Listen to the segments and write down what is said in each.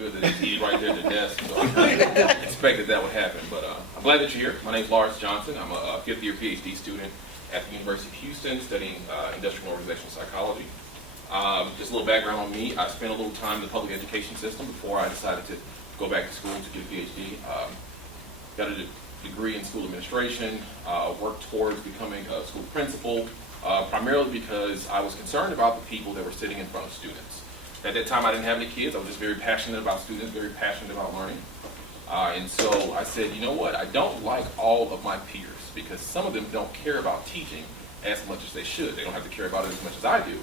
good that it's heated right there at the desk, so I expected that would happen. But I'm glad that you're here. My name's Lars Johnson. I'm a fifth-year PhD student at the University of Houston studying industrial and organizational psychology. Just a little background on me. I spent a little time in the public education system before I decided to go back to school to get a PhD. Got a degree in school administration, worked towards becoming a school principal, primarily because I was concerned about the people that were sitting in front of students. At that time I didn't have any kids. I was just very passionate about students, very passionate about learning. And so I said, you know what, I don't like all of my peers because some of them don't care about teaching as much as they should. They don't have to care about it as much as I do,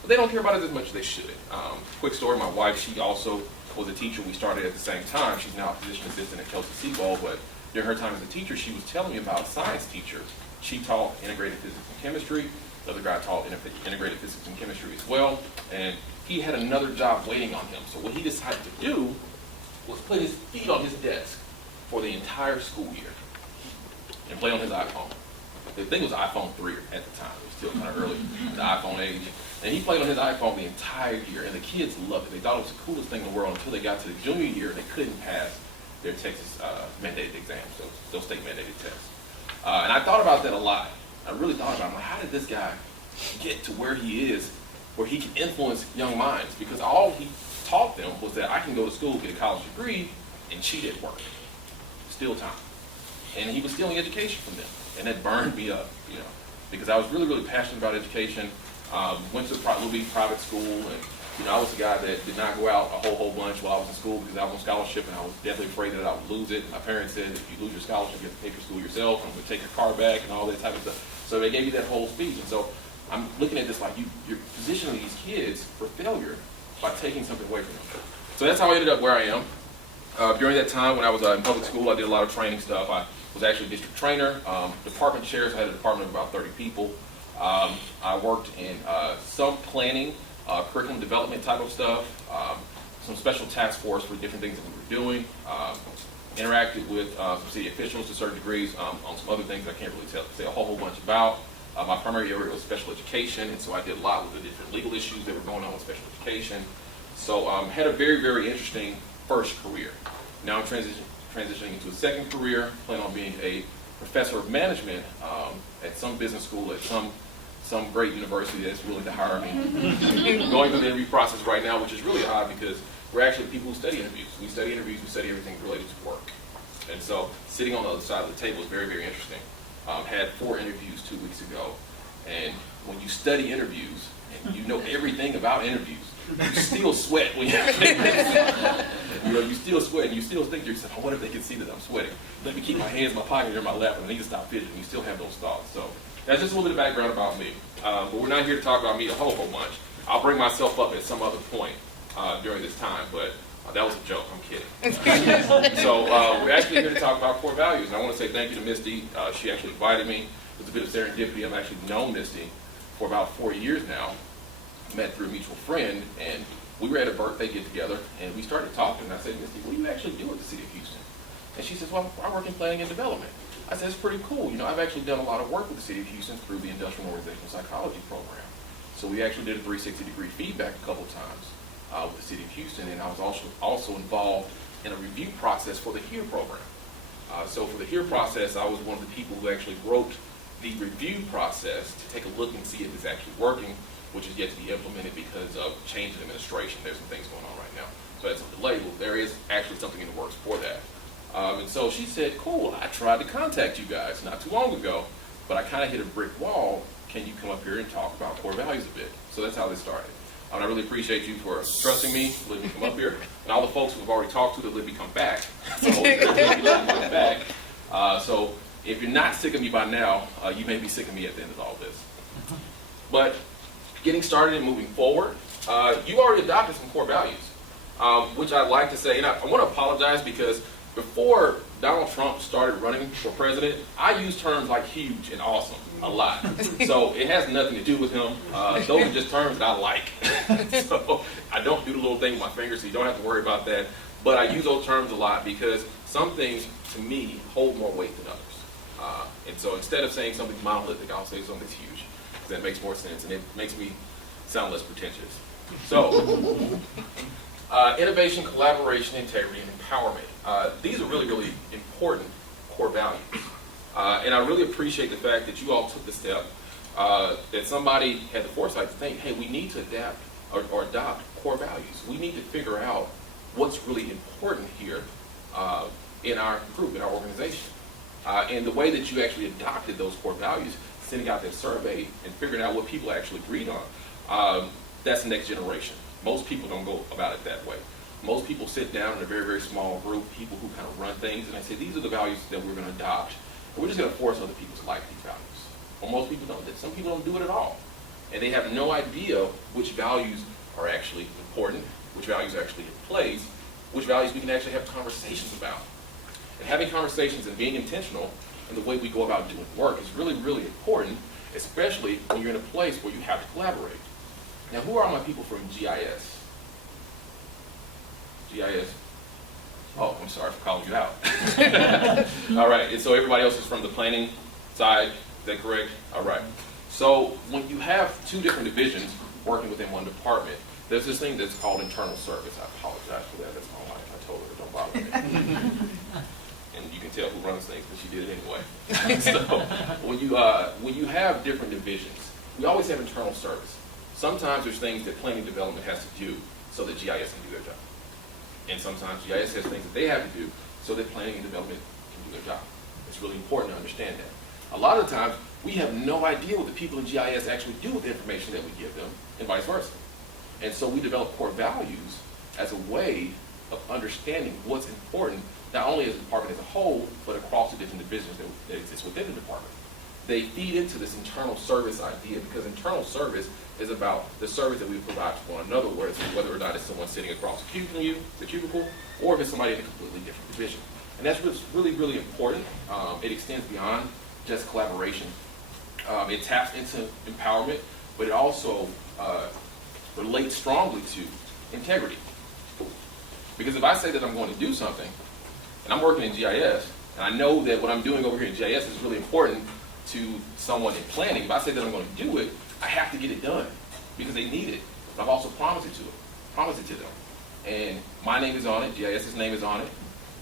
but they don't care about it as much as they should. Quick story, my wife, she also was a teacher. We started at the same time. She's now a physician assistant at Kelsey Seagull, but during her time as a teacher, she was telling me about a science teacher. She taught integrated physics and chemistry. The other guy taught integrated physics and chemistry as well, and he had another job waiting on him. So what he decided to do was put his feet on his desk for the entire school year and play on his iPhone. The thing was iPhone 3 at the time. It was still kind of early, the iPhone age. And he played on his iPhone the entire year, and the kids loved it. They thought it was the coolest thing in the world until they got to the junior year and they couldn't pass their Texas mandated exams, those state mandated tests. And I thought about that a lot. I really thought about it. I'm like, how did this guy get to where he is, where he can influence young minds? Because all he taught them was that I can go to school, get a college degree, and cheat at work. Steal time. And he was stealing education from them. And that burned me up, because I was really, really passionate about education. Went to a little bit private school, and I was a guy that did not go out a whole bunch while I was in school because I was on scholarship and I was definitely afraid that I would lose it. My parents said, if you lose your scholarship, you have to pay for school yourself, I'm going to take your car back and all that type of stuff. So they gave me that whole speech. And so I'm looking at this like you're positioning these kids for failure by taking something away from them. So that's how I ended up where I am. During that time when I was in public school, I did a lot of training stuff. I was actually a district trainer, department chair, so I had a department of about 30 people. I worked in some planning, curriculum development type of stuff, some special task force for different things that we were doing, interacted with some city officials to certain degrees on some other things I can't really say a whole bunch about. My primary area was special education, and so I did a lot with the different legal issues that were going on with special education. So had a very, very interesting first career. Now I'm transitioning into a second career, plan on being a professor of management at some business school at some great university that's willing to hire me. Going through the interview process right now, which is really odd because we're actually people who study interviews. We study interviews, we study everything related to work. And so sitting on the other side of the table is very, very interesting. Had 4 interviews 2 weeks ago, and when you study interviews and you know everything about interviews, you still sweat when you still sweat and you still think to yourself, what if they can see that I'm sweating? Let me keep my hands in my pocket or in my lap and I need to stop fidgeting. You still have those thoughts. So that's just a little bit of background about me. But we're not here to talk about me a whole bunch. I'll bring myself up at some other point during this time, but that was a joke. I'm kidding. So we're actually here to talk about core values. And I want to say thank you to Misty. She actually invited me. It was a bit of serendipity. I've actually known Misty for about 4 years now. Met through a mutual friend, and we were at a birthday get-together, and we started talking. And I said, Misty, what do you actually do at the City of Houston? And she says, well, I work in planning and development. I said, it's pretty cool. I've actually done a lot of work with the City of Houston through the Industrial and Organizational Psychology program. So we actually did a 360-degree feedback a couple of times with the City of Houston, and I was also involved in a review process for the HERE program. So for the HERE process, I was one of the people who actually wrote the review process to take a look and see if it's actually working, which is yet to be implemented because of change in administration. There's some things going on right now. So that's a delay. Well, there is actually something in the works for that. And so she said, cool, I tried to contact you guys not too long ago, but I kind of hit a brick wall. Can you come up here and talk about core values a bit? So that's how this started. And I really appreciate you for trusting me, letting me come up here, and all the folks who have already talked to that let me come back. So if you're not sick of me by now, you may be sick of me at the end of all this. But getting started and moving forward, you already adopted some core values, which I'd like to say, and I want to apologize because before Donald Trump started running for president, I used terms like huge and awesome a lot. So it has nothing to do with him. Those are just terms that I like. So I don't do the little thing with my fingers, so you don't have to worry about that. But I use those terms a lot because some things, to me, hold more weight than others. And so instead of saying something's monolithic, I'll say something's huge, because that makes more sense, and it makes me sound less pretentious. So Innovation, collaboration, integrity, and empowerment. These are really, really important core values. And I really appreciate the fact that you all took the step, that somebody had the foresight to think, hey, we need to adapt or adopt core values. We need to figure out what's really important here in our group, in our organization. And the way that you actually adopted those core values, sending out that survey and figuring out what people actually agreed on, that's the next generation. Most people don't go about it that way. Most people sit down in a very, very small group, people who kind of run things, and they say, these are the values that we're going to adopt, and we're just going to force other people to like these values. Well, most people don't. Some people don't do it at all. And they have no idea which values are actually important, which values are actually in place, which values we can actually have conversations about. And having conversations and being intentional in the way we go about doing work is really, really important, especially when you're in a place where you have to collaborate. Now, who are my people from GIS? GIS? Oh, I'm sorry for calling you out. All right, and so everybody else is from the planning side, is that correct? All right. So when you have two different divisions working within one department, there's this thing that's called internal service. I apologize for that. That's my wife. I told her, don't bother me. And you can tell who runs things, but she did it anyway. So when you have different divisions, we always have internal service. Sometimes there's things that planning development has to do so that GIS can do their job. And sometimes GIS has things that they have to do so that planning and development can do their job. It's really important to understand that. A lot of the times, we have no idea what the people in GIS actually do with the information that we give them, and vice versa. And so we develop core values as a way of understanding what's important, not only as a department as a whole, but across the different divisions that exist within the department. They feed into this internal service idea because internal service is about the service that we provide to one another, whether or not it's someone sitting across the cubicle, or if it's somebody in a completely different division. And that's what's really, really important. It extends beyond just collaboration. It taps into empowerment, but it also relates strongly to integrity. Because if I say that I'm going to do something, and I'm working in GIS, and I know that what I'm doing over here in GIS is really important to someone in planning, if I say that I'm going to do it, I have to get it done because they need it. But I've also promised it to them. And my name is on it, GIS's name is on it.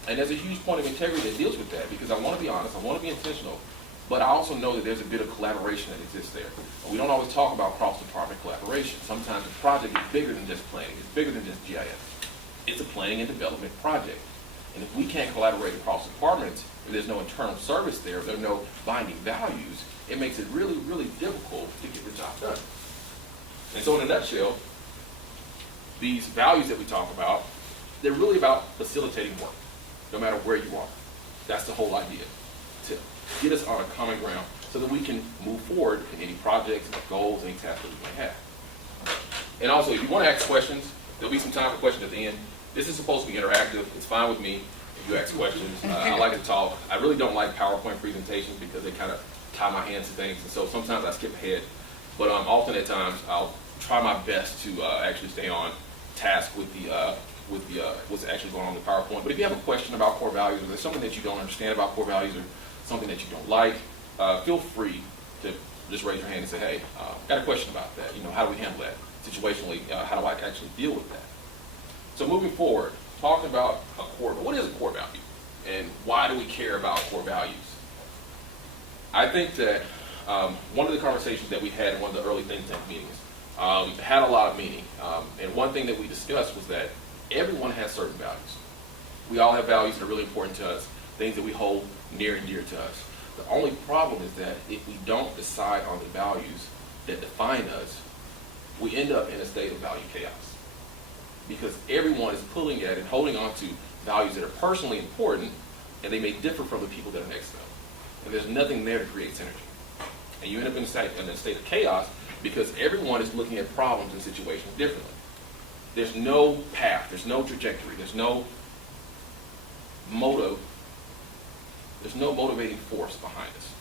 And there's a huge point of integrity that deals with that because I want to be honest, I want to be intentional, but I also know that there's a bit of collaboration that exists there. And we don't always talk about cross-department collaboration. Sometimes the project is bigger than just planning. It's bigger than just GIS. It's a planning and development project. And if we can't collaborate across departments, if there's no internal service there, if there are no binding values, it makes it really, really difficult to get the job done. And so in a nutshell, these values that we talk about, they're really about facilitating work, no matter where you are. That's the whole idea, to get us on a common ground so that we can move forward in any projects, goals, any tasks that we may have. And also, if you want to ask questions, there'll be some time for questions at the end. This is supposed to be interactive. It's fine with me if you ask questions. I like to talk. I really don't like PowerPoint presentations because they kind of tie my hands to things, and so sometimes I skip ahead. But often at times, I'll try my best to actually stay on task with what's actually going on in the PowerPoint. But if you have a question about core values, or there's something that you don't understand about core values, or something that you don't like, feel free to just raise your hand and say, hey, got a question about that. How do we handle that? Situationally, how do I actually deal with that? So moving forward, talking about what is a core value? And why do we care about core values? I think that one of the conversations that we had in one of the early think tank meetings had a lot of meaning. And one thing that we discussed was that everyone has certain values. We all have values that are really important to us, things that we hold near and dear to us. The only problem is that if we don't decide on the values that define us, we end up in a state of value chaos. Because everyone is pulling at and holding on to values that are personally important, and they may differ from the people that are next to them. And there's nothing there to create synergy. And you end up in a state of chaos because everyone is looking at problems and situations differently. There's no path, there's no trajectory, there's no motive, there's no motivating force behind us.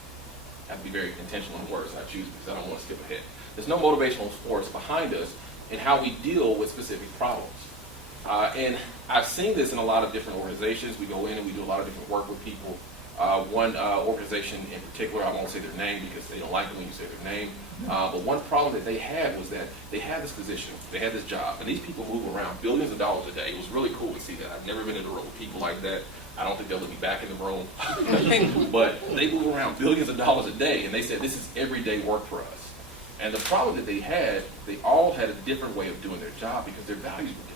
I have to be very intentional in the words I choose because I don't want to skip ahead. There's no motivational force behind us in how we deal with specific problems. And I've seen this in a lot of different organizations. We go in and we do a lot of different work with people. One organization in particular, I won't say their name because they don't like it when you say their name, but one problem that they had was that they had this position, they had this job, and these people move around billions of dollars a day. It was really cool to see that. I've never been in a room with people like that. I don't think they'll let me back in the room. But they move around billions of dollars a day, and they said this is everyday work for us. And the problem that they had, they all had a different way of doing their job because their values were different.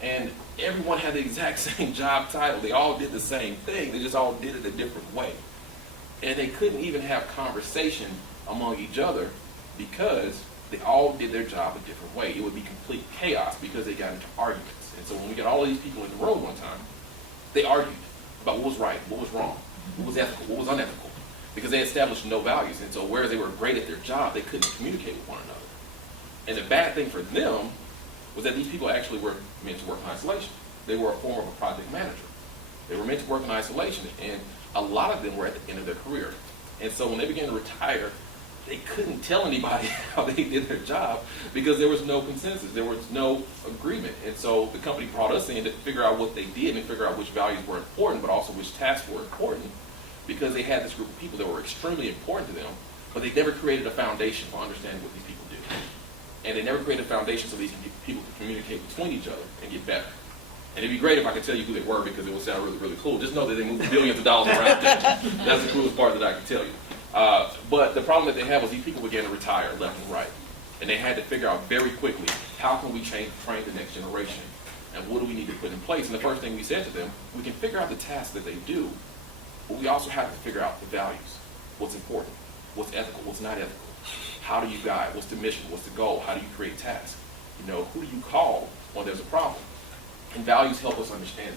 And everyone had the exact same job title. They all did the same thing. They just all did it a different way. And they couldn't even have conversation among each other because they all did their job a different way. It would be complete chaos because they got into arguments. And so when we got all of these people in the room one time, they argued about what was right, what was wrong, what was ethical, what was unethical, because they established no values. And so whereas they were great at their job, they couldn't communicate with one another. And the bad thing for them was that these people actually were meant to work in isolation. They were a form of a project manager. They were meant to work in isolation, and a lot of them were at the end of their career. And so when they began to retire, they couldn't tell anybody how they did their job because there was no consensus. There was no agreement. And so the company brought us in to figure out what they did and figure out which values were important, but also which tasks were important, because they had this group of people that were extremely important to them, but they never created a foundation for understanding what these people do. And they never created a foundation so these people could communicate between each other and get better. And it'd be great if I could tell you who they were because it would sound really, really cool. Just know that they moved billions of dollars around. That's the coolest part that I can tell you. But the problem that they had was these people began to retire left and right. And they had to figure out very quickly, how can we train the next generation? And what do we need to put in place? And the first thing we said to them, we can figure out the tasks that they do, but we also have to figure out the values. What's important? What's ethical? What's not ethical? How do you guide? What's the mission? What's the goal? How do you create tasks? You know, who do you call when there's a problem? And values help us understand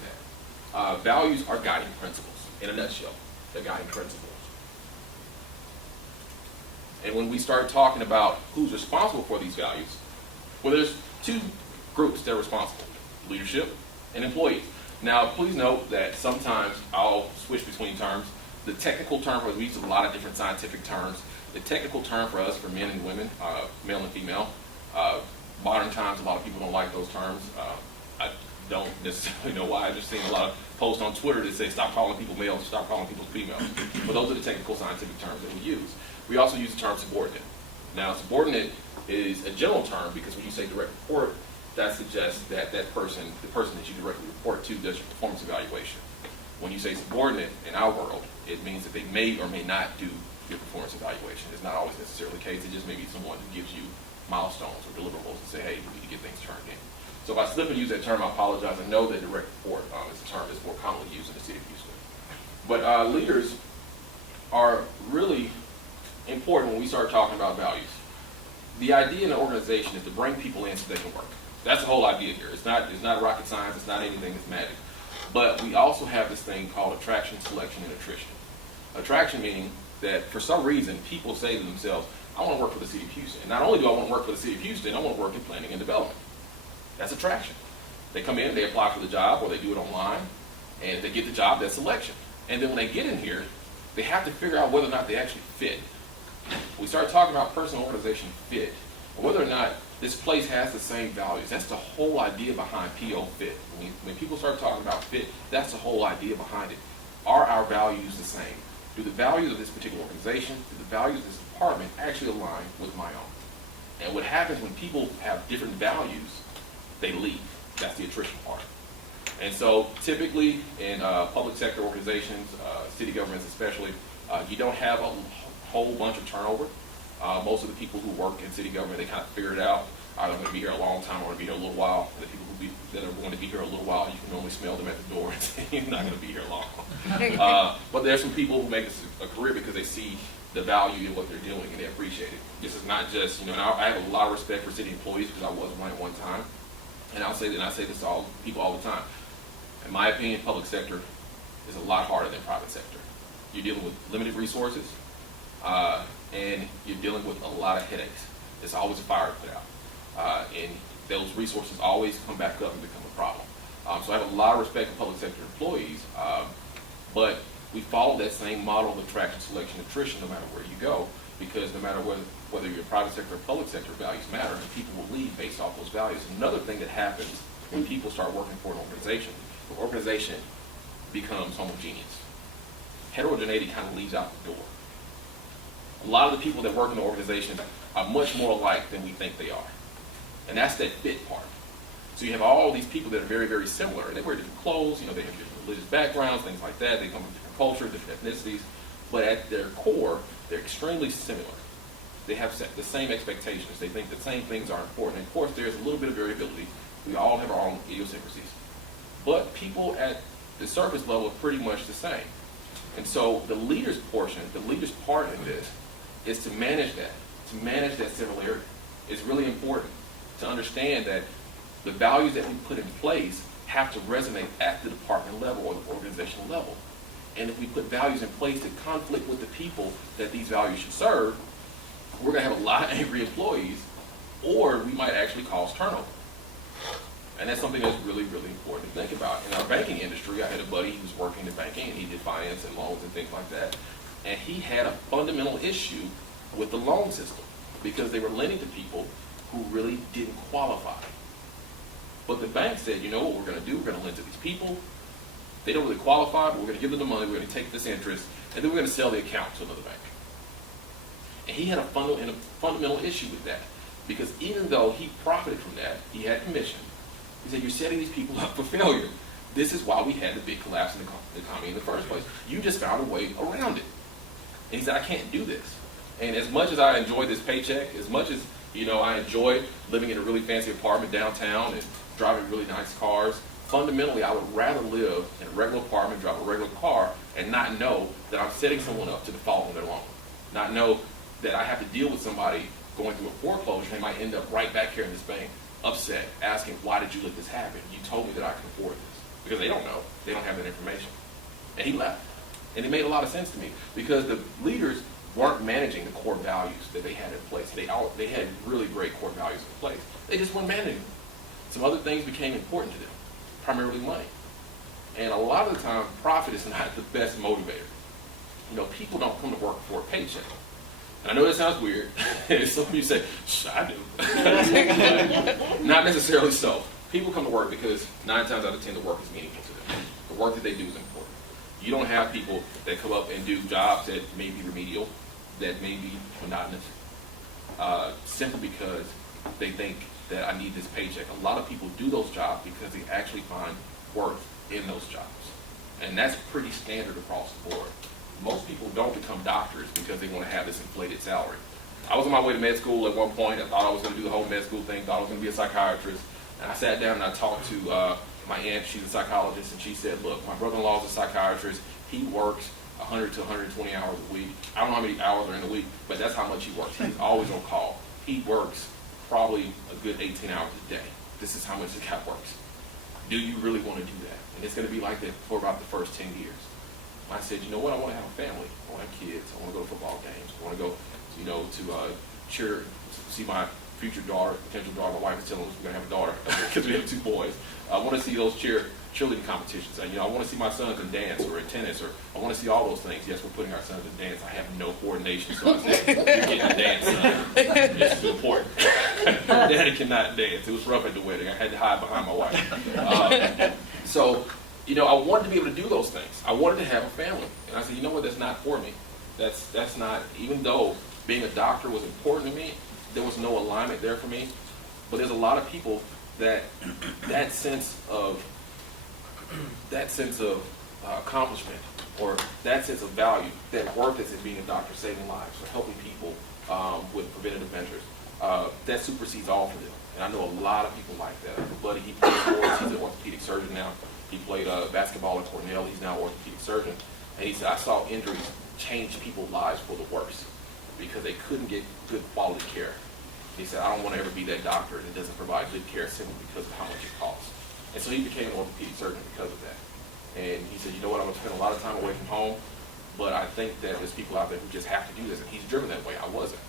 that. Values are guiding principles. In a nutshell, they're guiding principles. And when we start talking about who's responsible for these values, well, there's two groups that are responsible: leadership and employees. Now, please note that sometimes I'll switch between terms. The technical term, we use a lot of different scientific terms. The technical term for us, for men and women, male and female, modern times, a lot of people don't like those terms. I don't necessarily know why. I've just seen a lot of posts on Twitter that say, stop calling people males, stop calling people females. But those are the technical scientific terms that we use. We also use the term subordinate. Now, subordinate is a general term because when you say direct report, that suggests that the person that you directly report to does your performance evaluation. When you say subordinate in our world, it means that they may or may not do your performance evaluation. It's not always necessarily the case. It just may be someone who gives you milestones or deliverables and say, hey, we need to get things turned in. So if I slip and use that term, I apologize. I know that direct report is a term that's more commonly used in the city of Houston. But leaders are really important when we start talking about values. The idea in an organization is to bring people in so they can work. That's the whole idea here. It's not rocket science. It's not anything that's magic. But we also have this thing called attraction, selection, and attrition. Attraction meaning that for some reason people say to themselves, I want to work for the city of Houston. And not only do I want to work for the city of Houston, I want to work in planning and development. That's attraction. They come in, they apply for the job, or they do it online, and if they get the job, that's selection. And then when they get in here, they have to figure out whether or not they actually fit. We start talking about person organization fit, or whether or not this place has the same values. That's the whole idea behind PO fit. When people start talking about fit, that's the whole idea behind it. Are our values the same? Do the values of this particular organization, do the values of this department actually align with my own? And what happens when people have different values, they leave. That's the attrition part. And so typically in public sector organizations, city governments especially, you don't have a whole bunch of turnover. Most of the people who work in city government, they kind of figure it out. I'm going to be here a long time, or I'm going to be here a little while. And the people that are going to be here a little while, you can normally smell them at the door and say, you're not going to be here long. But there's some people who make this a career because they see the value in what they're doing and they appreciate it. This is not just, and I have a lot of respect for city employees because I was one at one time. And I say this to all people all the time. In my opinion, public sector is a lot harder than private sector. You're dealing with limited resources, and you're dealing with a lot of headaches. There's always a fire to put out. And those resources always come back up and become a problem. So I have a lot of respect for public sector employees, but we follow that same model of attraction, selection, attrition no matter where you go, because no matter whether you're private sector or public sector, values matter, and people will leave based off those values. Another thing that happens when people start working for an organization, the organization becomes homogeneous. heterogeneity kind of leaves out the door. A lot of the people that work in the organization are much more alike than we think they are. And that's that fit part. So you have all these people that are very, very similar. They wear different clothes, they have different religious backgrounds, things like that. They come from different cultures, different ethnicities. But at their core, they're extremely similar. They have the same expectations. They think the same things are important. And of course, there's a little bit of variability. We all have our own idiosyncrasies. But people at the surface level are pretty much the same. And so the leader's portion, the leader's part in this, is to manage that similarity. It's really important to understand that the values that we put in place have to resonate at the department level or the organizational level. And if we put values in place that conflict with the people that these values should serve, we're going to have a lot of angry employees, or we might actually cause turnover. And that's something that's really, really important to think about. In our banking industry, I had a buddy who was working in banking, and he did finance and loans and things like that. And he had a fundamental issue with the loan system because they were lending to people who really didn't qualify. But the bank said, you know what we're going to do? We're going to lend to these people. They don't really qualify, but we're going to give them the money, we're going to take this interest, and then we're going to sell the account to another bank. And he had a fundamental issue with that, because even though he profited from that, he had commission, he said, you're setting these people up for failure. This is why we had the big collapse in the economy in the first place. You just found a way around it. And he said, I can't do this. And as much as I enjoy this paycheck, as much as I enjoy living in a really fancy apartment downtown and driving really nice cars, fundamentally, I would rather live in a regular apartment, drive a regular car, and not know that I'm setting someone up to default on their loan. Not know that I have to deal with somebody going through a foreclosure. They might end up right back here in this bank, upset, asking, why did you let this happen? You told me that I can afford this. Because they don't know. They don't have that information. And he left. And it made a lot of sense to me, because the leaders weren't managing the core values that they had in place. They had really great core values in place. They just weren't managing them. Some other things became important to them, primarily money. And a lot of the time, profit is not the best motivator. People don't come to work for a paycheck. And I know that sounds weird. Some of you say, I do. But not necessarily so. People come to work because 9 times out of 10, the work is meaningful to them. The work that they do is important. You don't have people that come up and do jobs that may be remedial, that may be monotonous, simply because they think that I need this paycheck. A lot of people do those jobs because they actually find worth in those jobs. And that's pretty standard across the board. Most people don't become doctors because they want to have this inflated salary. I was on my way to med school at one point. I thought I was going to do the whole med school thing, thought I was going to be a psychiatrist. And I sat down and I talked to my aunt. She's a psychologist, and she said, look, my brother-in-law is a psychiatrist. He works 100 to 120 hours a week. I don't know how many hours are in a week, but that's how much he works. He's always on call. He works probably a good 18 hours a day. This is how much the guy works. Do you really want to do that? And it's going to be like that for about the first 10 years. I said, you know what? I want to have a family. I want to have kids. I want to go to football games. I want to go, to cheer, see my future daughter, potential daughter. My wife is telling us we're going to have a daughter because we have 2 boys. I want to see those cheerleading competitions. I want to see my sons in dance or in tennis, or I want to see all those things. Yes, we're putting our sons in dance. I have no coordination, so I said, you're getting a dance, son. This is important. Daddy cannot dance. It was rough at the wedding. I had to hide behind my wife. I wanted to be able to do those things. I wanted to have a family. And I said, you know what, that's not for me. That's not, even though being a doctor was important to me, there was no alignment there for me. But there's a lot of people that sense of accomplishment, or that sense of value, that worth is in being a doctor, saving lives, or helping people with preventative measures, that supersedes all for them. And I know a lot of people like that. I have a buddy, he plays sports, he's an orthopedic surgeon now. He played basketball at Cornell. He's now an orthopedic surgeon. And he said, I saw injuries change people's lives for the worse because they couldn't get good quality care. He said, I don't want to ever be that doctor that doesn't provide good care simply because of how much it costs. And so he became an orthopedic surgeon because of that. And he said, you know what, I'm going to spend a lot of time away from home, but I think that there's people out there who just have to do this. And he's driven that way. I wasn't.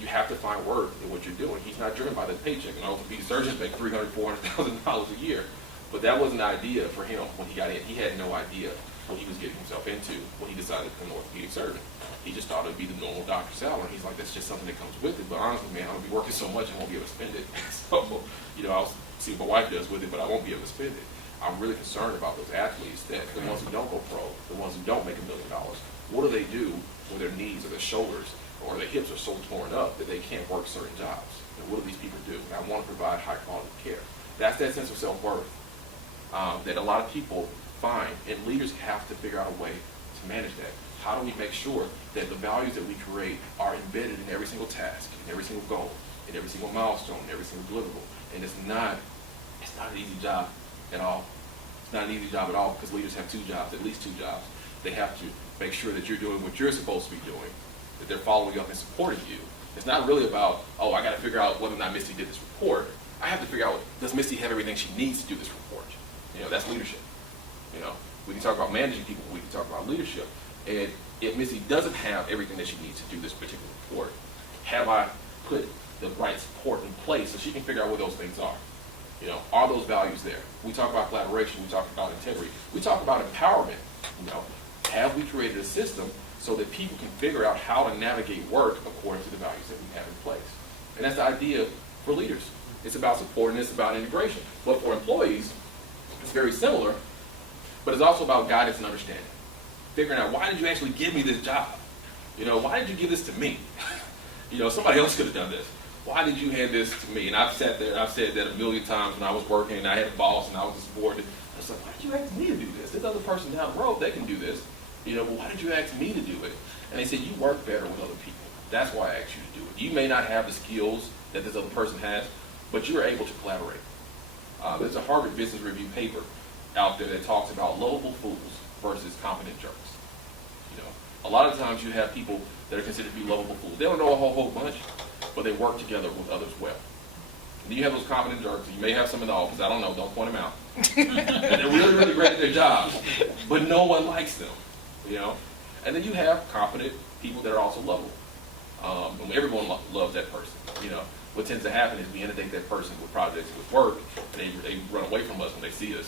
You have to find worth in what you're doing. He's not driven by the paycheck. An orthopedic surgeon makes $300,000, $400,000 a year. But that was an idea for him when he got in. He had no idea what he was getting himself into when he decided to become an orthopedic surgeon. He just thought it would be the normal doctor salary. He's like, that's just something that comes with it. But honestly, man, I'm going to be working so much I won't be able to spend it. So, I'll see what my wife does with it, but I won't be able to spend it. I'm really concerned about those athletes, that the ones who don't go pro, the ones who don't make $1 million. What do they do when their knees or their shoulders or their hips are so torn up that they can't work certain jobs? And what do these people do? And I want to provide high quality care. That's that sense of self-worth that a lot of people find, and leaders have to figure out a way to manage that. How do we make sure that the values that we create are embedded in every single task, in every single goal, in every single milestone, in every single deliverable? And it's not an easy job at all. It's not an easy job at all because leaders have 2 jobs, at least 2 jobs. They have to make sure that you're doing what you're supposed to be doing, that they're following up and supporting you. It's not really about, oh, I got to figure out whether or not Misty did this report. I have to figure out, does Misty have everything she needs to do this report? That's leadership. We can talk about managing people, we can talk about leadership. And if Missy doesn't have everything that she needs to do this particular report, have I put the right support in place so she can figure out what those things are? Are those values there? We talk about collaboration, we talk about integrity, we talk about empowerment. Have we created a system so that people can figure out how to navigate work according to the values that we have in place? And that's the idea for leaders. It's about support and it's about integration. But for employees, it's very similar, but it's also about guidance and understanding. Figuring out, why did you actually give me this job? Why did you give this to me? Somebody else could have done this. Why did you hand this to me? And I've sat there, I've said that a million times when I was working and I had a boss and I was subordinate. I was like, why did you ask me to do this? This other person down the road, they can do this. But why did you ask me to do it? And they said, you work better with other people. That's why I asked you to do it. You may not have the skills that this other person has, but you're able to collaborate. There's a Harvard Business Review paper out there that talks about lovable fools versus competent jerks. A lot of times you have people that are considered to be lovable fools. They don't know a whole bunch, but they work together with others well. And then you have those competent jerks. You may have some in the office. I don't know. Don't point them out. And they're really, really great at their jobs, but no one likes them. And then you have competent people that are also lovable. And everyone loves that person. What tends to happen is we inundate that person with projects, with work, and they run away from us when they see us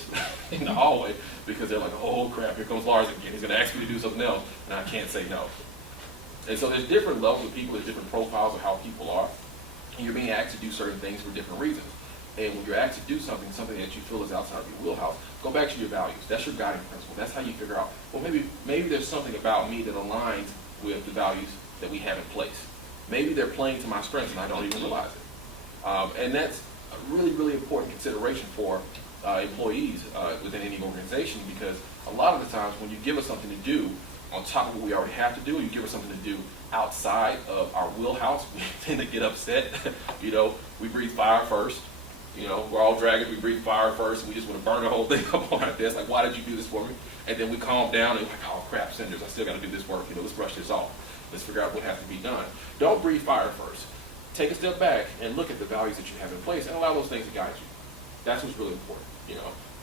in the hallway because they're like, oh crap, here comes Lars again. He's going to ask me to do something else, and I can't say no. And so there's different levels of people, there's different profiles of how people are, and you're being asked to do certain things for different reasons. And when you're asked to do something that you feel is outside of your wheelhouse, go back to your values. That's your guiding principle. That's how you figure out, well, maybe there's something about me that aligns with the values that we have in place. Maybe they're playing to my strengths and I don't even realize it. And that's a really, really important consideration for employees within any organization, because a lot of the times when you give us something to do on top of what we already have to do, you give us something to do outside of our wheelhouse, we tend to get upset. We breathe fire first. We're all dragons, we breathe fire first, and we just want to burn the whole thing up on our desk. Like, why did you do this for me? And then we calm down and we're like, oh crap, cinders, I still got to do this work. Let's brush this off. Let's figure out what has to be done. Don't breathe fire first. Take a step back and look at the values that you have in place and allow those things to guide you. That's what's really important.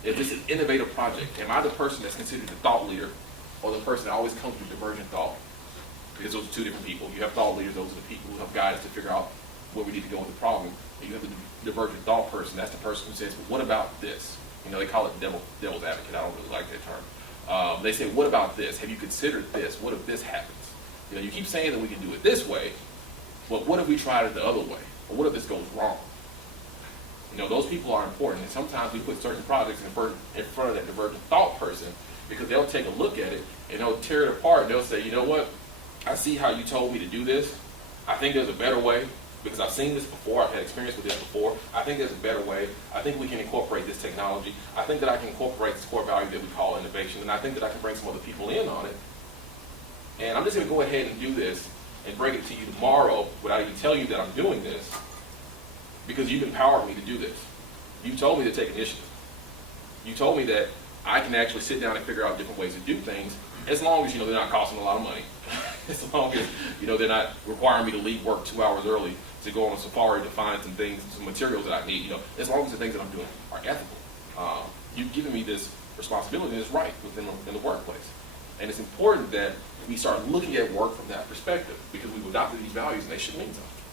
If it's an innovative project, am I the person that's considered the thought leader, or the person that always comes with divergent thought? Because those are 2 different people. You have thought leaders, those are the people who help guide us to figure out where we need to go with the problem. And you have the divergent thought person. That's the person who says, well, what about this? They call it devil's advocate. I don't really like that term. They say, what about this? Have you considered this? What if this happens? You keep saying that we can do it this way, but what if we tried it the other way? Or what if this goes wrong? Those people are important, and sometimes we put certain projects in front of that divergent thought person, because they'll take a look at it and they'll tear it apart. They'll say, you know what? I see how you told me to do this. I think there's a better way, because I've seen this before. I've had experience with this before. I think there's a better way. I think we can incorporate this technology. I think that I can incorporate this core value that we call innovation, and I think that I can bring some other people in on it. And I'm just going to go ahead and do this and bring it to you tomorrow without even telling you that I'm doing this, because you've empowered me to do this. You told me to take initiative. You told me that I can actually sit down and figure out different ways to do things, as long as they're not costing a lot of money. As long as they're not requiring me to leave work 2 hours early to go on a safari to find some things, some materials that I need. As long as the things that I'm doing are ethical. You've given me this responsibility, and it's right within the workplace. And it's important that we start looking at work from that perspective, because we've adopted these values and they should mean something.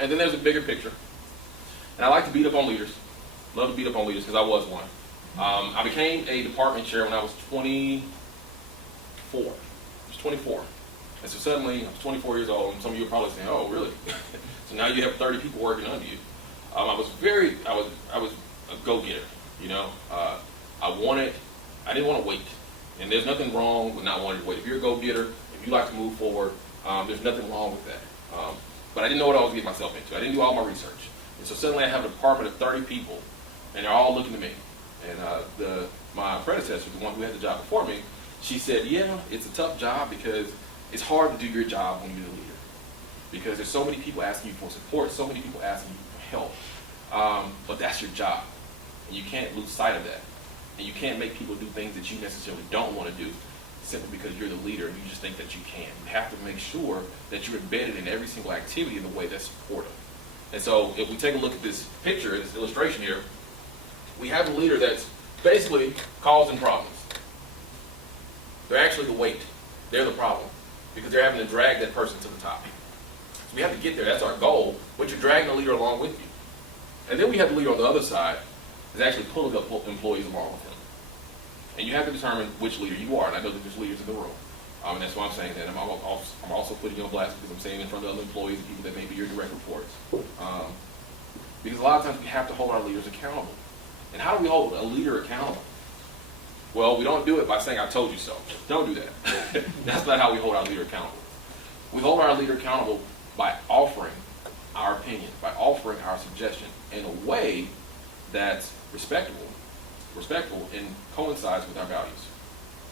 And then there's a bigger picture. And I like to beat up on leaders. Love to beat up on leaders, because I was one. I became a department chair when I was 24. I was 24. And so suddenly, I was 24 years old, and some of you are probably saying, oh, really? So now you have 30 people working under you. I was a go-getter. You know, I didn't want to wait. And there's nothing wrong with not wanting to wait. If you're a go-getter, if you like to move forward, there's nothing wrong with that. But I didn't know what I was getting myself into. I didn't do all my research. And so suddenly I have a department of 30 people, and they're all looking to me. And my predecessor, the one who had the job before me, she said, yeah, it's a tough job because it's hard to do your job when you're the leader. Because there's so many people asking you for support, so many people asking you for help. But that's your job. And you can't lose sight of that. And you can't make people do things that you necessarily don't want to do simply because you're the leader and you just think that you can. You have to make sure that you're embedded in every single activity in a way that's supportive. And so if we take a look at this picture, this illustration here, we have a leader that's basically causing problems. They're actually the weight. They're the problem because they're having to drag that person to the top. So we have to get there. That's our goal, but you're dragging the leader along with you. And then we have the leader on the other side is actually pulling up employees along with him. And you have to determine which leader you are. And I know that there's leaders in the room. And that's why I'm saying that. I'm also putting you on blast because I'm saying in front of other employees and people that may be your direct reports. Because a lot of times we have to hold our leaders accountable. And how do we hold a leader accountable? Well, we don't do it by saying, I told you so. Don't do that. That's not how we hold our leader accountable. We hold our leader accountable by offering our opinion, by offering our suggestion in a way that's respectable and coincides with our values.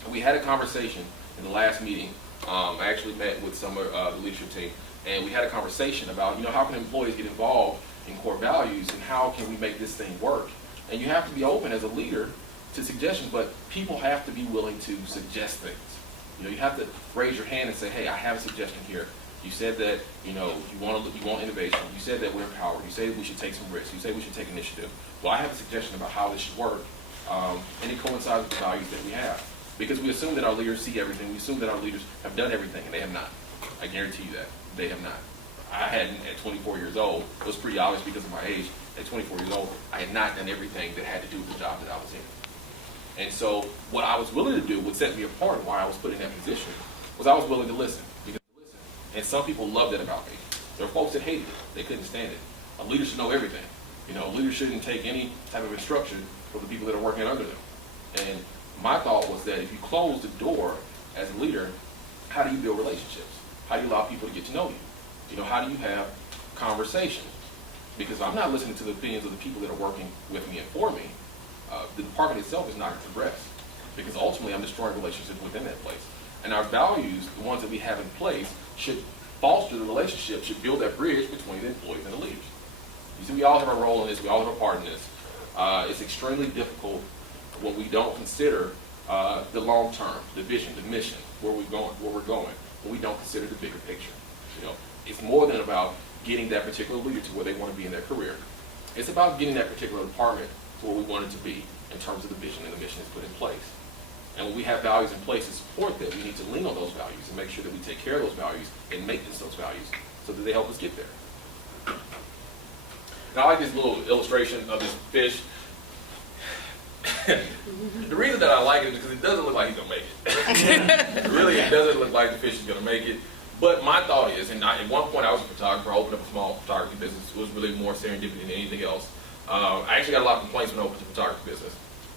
And we had a conversation in the last meeting. I actually met with some of the leadership team, and we had a conversation about, how can employees get involved in core values and how can we make this thing work? And you have to be open as a leader to suggestions, but people have to be willing to suggest things. You have to raise your hand and say, hey, I have a suggestion here. You said that, you want innovation. You said that we're empowered. You said we should take some risks. You say we should take initiative. Well, I have a suggestion about how this should work. And it coincides with the values that we have. Because we assume that our leaders see everything. We assume that our leaders have done everything, and they have not. I guarantee you that. They have not. I hadn't at 24 years old. It was pretty obvious because of my age. At 24 years old, I had not done everything that had to do with the job that I was in. And so what I was willing to do, what set me apart why I was put in that position, was I was willing to listen. And some people loved it about me. There were folks that hated it. They couldn't stand it. A leader should know everything. A leader shouldn't take any type of instruction from the people that are working under them. And my thought was that if you close the door as a leader, how do you build relationships? How do you allow people to get to know you? How do you have conversations? Because I'm not listening to the opinions of the people that are working with me and for me. The department itself is not going to progress. Because ultimately I'm destroying relationships within that place. And our values, the ones that we have in place, should foster the relationship, should build that bridge between the employees and the leaders. You see, we all have a role in this. We all have a part in this. It's extremely difficult when we don't consider the long term, the vision, the mission, where we're going, when we don't consider the bigger picture. It's more than about getting that particular leader to where they want to be in their career. It's about getting that particular department to where we want it to be in terms of the vision and the mission that's put in place. And when we have values in place to support that, we need to lean on those values and make sure that we take care of those values and maintenance those values so that they help us get there. Now, I like this little illustration of this fish. The reason that I like it is because it doesn't look like he's going to make it. Really, it doesn't look like the fish is going to make it. But my thought is, and at one point I was a photographer, I opened up a small photography business. It was really more serendipity than anything else. I actually got a lot of complaints when I opened the photography business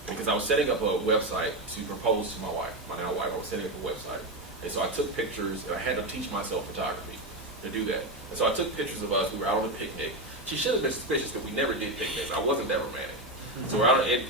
because I was setting up a website to propose to my wife, my now wife. I was setting up a website. And so I took pictures, and I had to teach myself photography to do that. And so I took pictures of us. We were out on a picnic. She should have been suspicious because we never did picnics. I wasn't that romantic. So we're out on it.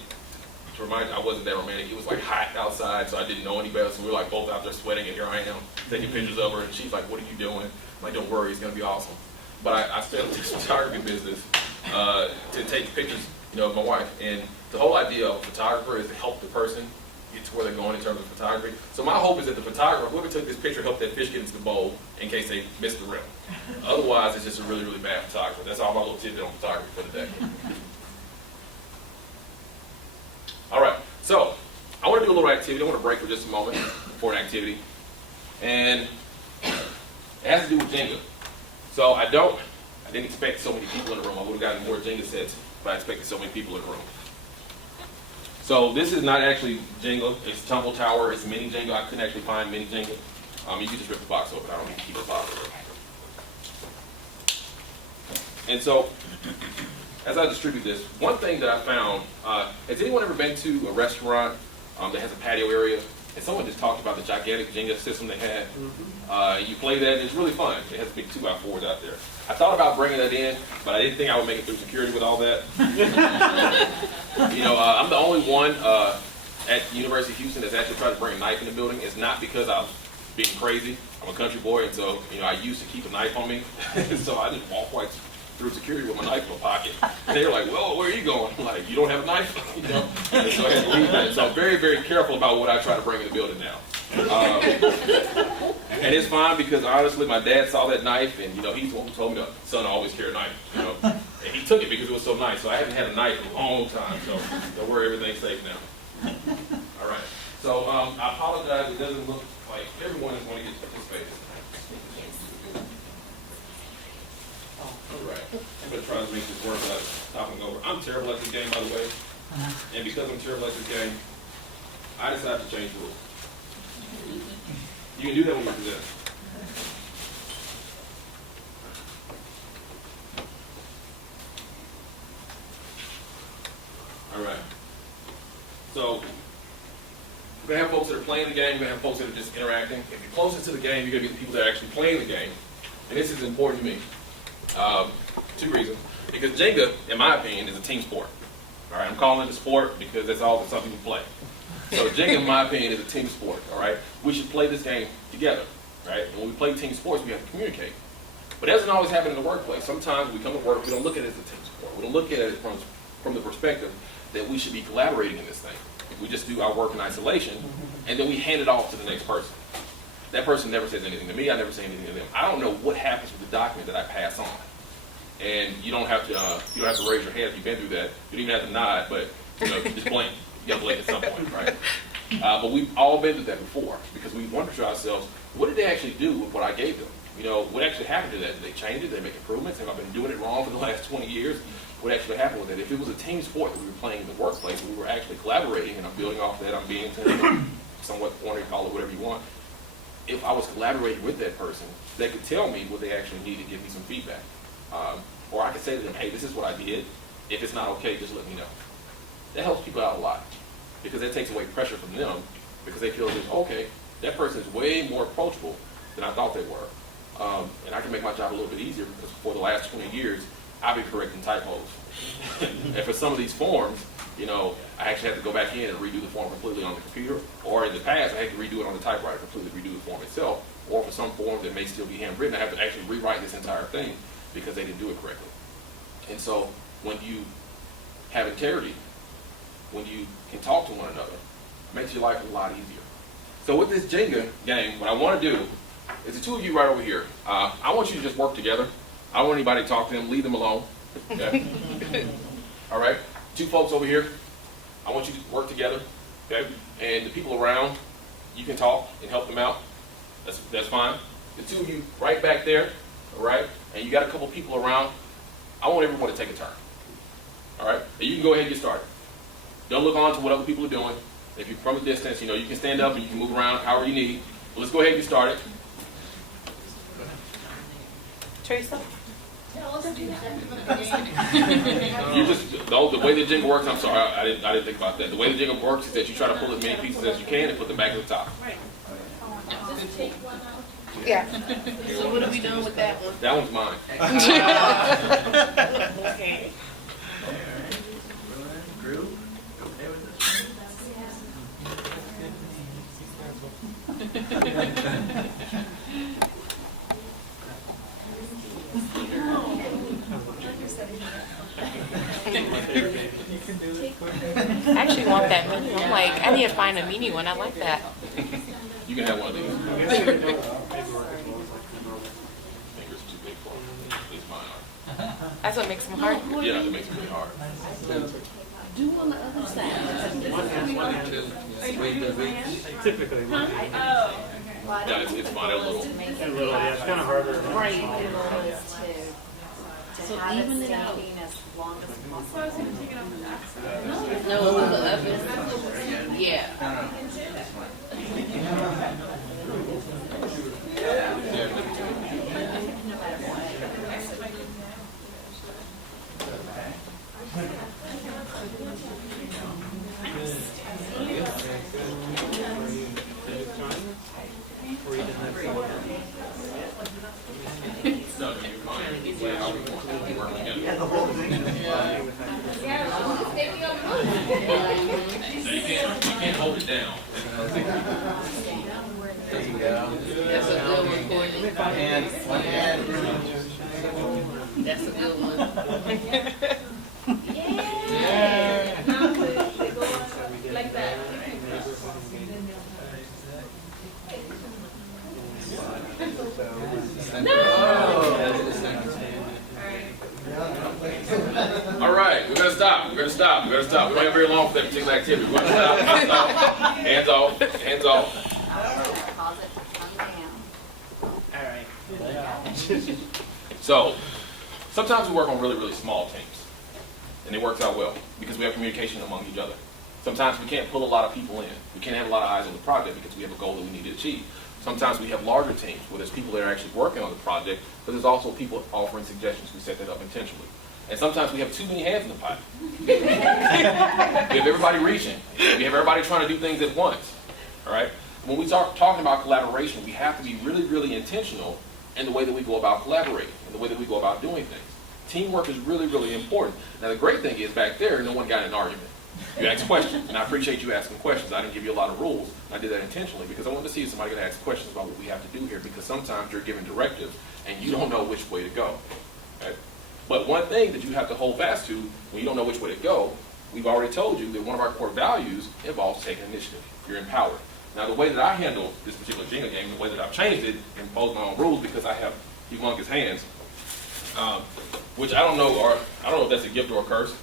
To remind you, I wasn't that romantic. It was like hot outside, so I didn't know any better. So we were like both out there sweating, and here I am taking pictures of her. And she's like, "What are you doing?" I'm like, "Don't worry, it's gonna be awesome." But I set up this photography business to take pictures, of my wife. And the whole idea of a photographer is to help the person get to where they're going in terms of photography. So my hope is that the photographer, whoever took this picture, helped that fish get into the bowl in case they missed the rim. Otherwise, it's just a really, really bad photographer. That's all my little tidbit on photography for today. All right, so I want to do a little activity. I want to break for just a moment for an activity. And it has to do with Jenga. So I didn't expect so many people in the room. I would have gotten more Jenga sets if I expected so many people in the room. So this is not actually Jenga. It's Tumble Tower. It's mini Jenga. I couldn't actually find mini Jenga. You can just rip the box open. I don't need to keep the box open. And so as I distribute this, one thing that I found, has anyone ever been to a restaurant that has a patio area? And someone just talked about the gigantic Jenga system they had. You play that, and it's really fun. It has big 2x4s out there. I thought about bringing that in, but I didn't think I would make it through security with all that. I'm the only one at the University of Houston that's actually tried to bring a knife in the building. It's not because I'm being crazy. I'm a country boy, and so I used to keep a knife on me. So I just walk right through security with my knife in my pocket. And they were like, "Whoa, where are you going?" I'm like, "You don't have a knife?" And so I had to leave that. So I'm very, very careful about what I try to bring in the building now. And it's fine because honestly, my dad saw that knife, and he's the one who told me, "Son, always carry a knife." And he took it because it was so nice. So I haven't had a knife in a long time. So don't worry, everything's safe now. All right. So I apologize. It doesn't look like everyone is going to get to participate. All right. I'm going to try to make this work without toppling over. I'm terrible at this game, by the way. And because I'm terrible at this game, I decided to change rules. You can do that when you present. All right. So we're going to have folks that are playing the game. We're going to have folks that are just interacting. If you're closest to the game, you're going to be the people that are actually playing the game. And this is important to me. 2 reasons. Because Jenga, in my opinion, is a team sport. All right, I'm calling it a sport because that's all that some people play. So Jenga, in my opinion, is a team sport. All right, we should play this game together. Right, and when we play team sports, we have to communicate. But that doesn't always happen in the workplace. Sometimes we come to work, we don't look at it as a team sport. We don't look at it from the perspective that we should be collaborating in this thing. We just do our work in isolation, and then we hand it off to the next person. That person never says anything to me. I never say anything to them. I don't know what happens with the document that I pass on. And you don't have to raise your hand if you've been through that. You don't even have to nod, but just blink. You got to blink at some point, right? But we've all been through that before because we wonder to ourselves, what did they actually do with what I gave them? What actually happened to that? Did they change it? Did they make improvements? Have I been doing it wrong for the last 20 years? What actually happened with it? If it was a team sport that we were playing in the workplace, we were actually collaborating, and I'm building off that. I'm being somewhat corny, call it whatever you want. If I was collaborating with that person, they could tell me what they actually need to give me some feedback. Or I could say to them, "Hey, this is what I did. If it's not okay, just let me know." That helps people out a lot because that takes away pressure from them because they feel that, okay, that person is way more approachable than I thought they were. And I can make my job a little bit easier because for the last 20 years, I've been correcting typos. And for some of these forms, I actually had to go back in and redo the form completely on the computer. Or in the past, I had to redo it on the typewriter, completely redo the form itself. Or for some forms that may still be handwritten, I have to actually rewrite this entire thing because they didn't do it correctly. And so when you have integrity, when you can talk to one another, it makes your life a lot easier. So with this Jenga game, what I want to do is the two of you right over here, I want you to just work together. I don't want anybody to talk to them. Leave them alone. Okay? All right? 2 folks over here, I want you to work together. Okay? And the people around, you can talk and help them out. That's fine. The 2 of you right back there, all right? And you got a couple people around. I want everyone to take a turn. All right? And you can go ahead and get started. Don't look on to what other people are doing. If you're from a distance, you can stand up and you can move around however you need. But let's go ahead and get started. Teresa? You just the way the Jenga works. I'm sorry, I didn't think about that. The way the Jenga works is that you try to pull as many pieces as you can and put them back at the top. Just take one out. Yeah. So what are we doing with that one? That one's mine. Okay. I actually want that mini. I'm like, I need to find a mini one. I like that. You can have one of these. Fingers too big for them. At least mine are. That's what makes them hard. Yeah, it makes it really hard. Do on the other side. Typically, Yeah, it's fine. A little. yeah, it's kind of harder. Right. To have it standing as long as possible. No, the oven. Yeah. down. That's a good one, Courtney. One hand. That's a good one. Like that. All right, we're gonna stop. We don't have very long for that particular activity. We're gonna stop. Hands off. Hands off. Pause it, calm down. All right. So, sometimes we work on really, really small teams, and it works out well because we have communication among each other. Sometimes we can't pull a lot of people in. We can't have a lot of eyes on the project because we have a goal that we need to achieve. Sometimes we have larger teams where there's people that are actually working on the project, but there's also people offering suggestions. We set that up intentionally. And sometimes we have too many hands in the pot. We have everybody reaching. We have everybody trying to do things at once. All right? When we start talking about collaboration, we have to be really, really intentional in the way that we go about collaborating, in the way that we go about doing things. Teamwork is really, really important. Now, the great thing is back there, no one got in an argument. You asked questions, and I appreciate you asking questions. I didn't give you a lot of rules. I did that intentionally because I wanted to see if somebody could ask questions about what we have to do here, because sometimes you're given directives and you don't know which way to go. Okay? But one thing that you have to hold fast to when you don't know which way to go, we've already told you that one of our core values involves taking initiative. You're empowered. Now, the way that I handle this particular Jenga game, the way that I've changed it and imposed my own rules because I have humongous hands, which I don't know if that's a gift or a curse.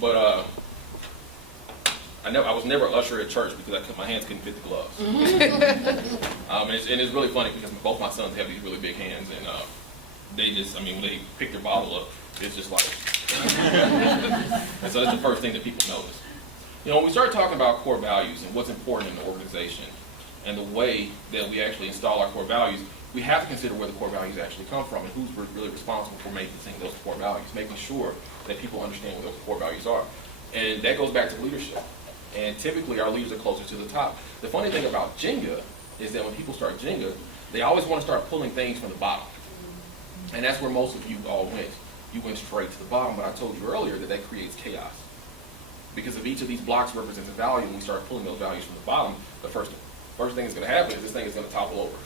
But I was never an usher at church because my hands couldn't fit the gloves. And it's really funny because both my sons have these really big hands, and they just, when they pick their bottle up, it's just like, and so that's the first thing that people notice. When we start talking about core values and what's important in the organization and the way that we actually install our core values, we have to consider where the core values actually come from and who's really responsible for making those core values, making sure that people understand what those core values are. And that goes back to leadership. And typically our leaders are closer to the top. The funny thing about Jenga is that when people start Jenga, they always want to start pulling things from the bottom. And that's where most of you all went. You went straight to the bottom, but I told you earlier that creates chaos. Because if each of these blocks represents a value and we start pulling those values from the bottom, the first thing that's going to happen is this thing is going to topple over.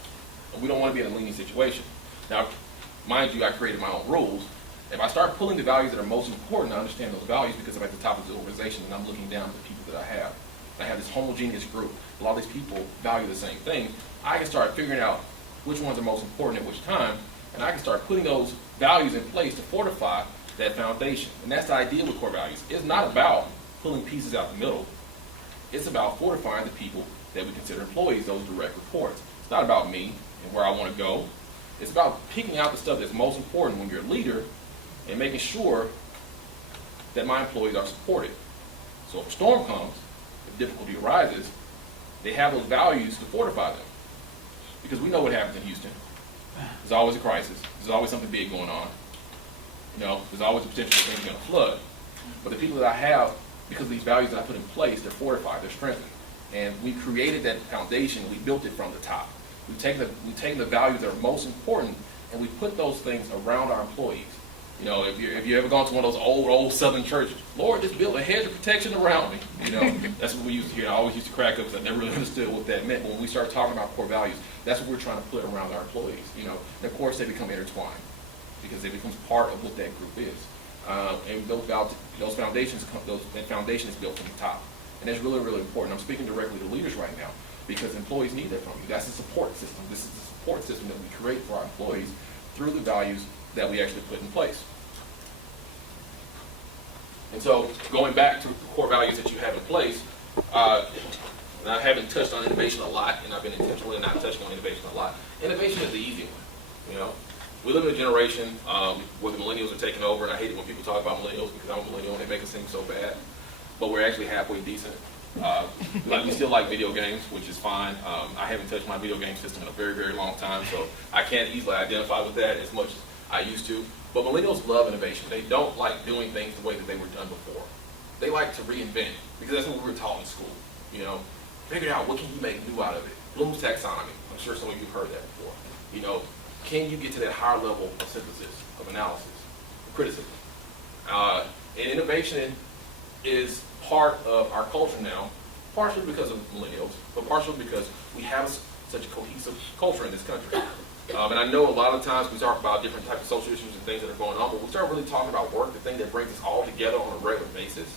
And we don't want to be in a leaning situation. Now, mind you, I created my own rules. If I start pulling the values that are most important, I understand those values because I'm at the top of the organization and I'm looking down at the people that I have. I have this homogeneous group. A lot of these people value the same thing. I can start figuring out which ones are most important at which time, and I can start putting those values in place to fortify that foundation. And that's the idea with core values. It's not about pulling pieces out the middle. It's about fortifying the people that we consider employees, those direct reports. It's not about me and where I want to go. It's about picking out the stuff that's most important when you're a leader and making sure that my employees are supported. So if a storm comes, if difficulty arises, they have those values to fortify them. Because we know what happens in Houston. There's always a crisis. There's always something big going on. There's always a potential that things are going to flood. But the people that I have, because of these values that I put in place, they're fortified, they're strengthened. And we created that foundation, we built it from the top. We've taken the values that are most important, and we put those things around our employees. If you ever gone to one of those old Southern churches, Lord, just build a hedge of protection around me. That's what we used to hear. I always used to crack up because I never really understood what that meant. But when we start talking about core values, that's what we're trying to put around our employees. And of course, they become intertwined because it becomes part of what that that group is. And that foundation is built from the top. And that's really, really important. I'm speaking directly to leaders right now because employees need that from you. That's a support system. This is the support system that we create for our employees through the values that we actually put in place. And so going back to the core values that you have in place, and I haven't touched on innovation a lot, and I've been intentionally not touching on innovation a lot. Innovation is the easy one. We live in a generation where the millennials are taking over, and I hate it when people talk about millennials because I'm a millennial and they make us seem so bad. But we're actually halfway decent. We still like video games, which is fine. I haven't touched my video game system in a very, very long time, so I can't easily identify with that as much as I used to. But millennials love innovation. They don't like doing things the way that they were done before. They like to reinvent because that's what we were taught in school. Figure out what can you make new out of it. Bloom's taxonomy. I'm sure some of you have heard that before. Can you get to that higher level of synthesis, of analysis, of criticism? And innovation is part of our culture now partially because of millennials, but partially because we have such a cohesive culture in this country. And I know a lot of times we talk about different types of social issues and things that are going on, but we start really talking about work, the thing that brings us all together on a regular basis.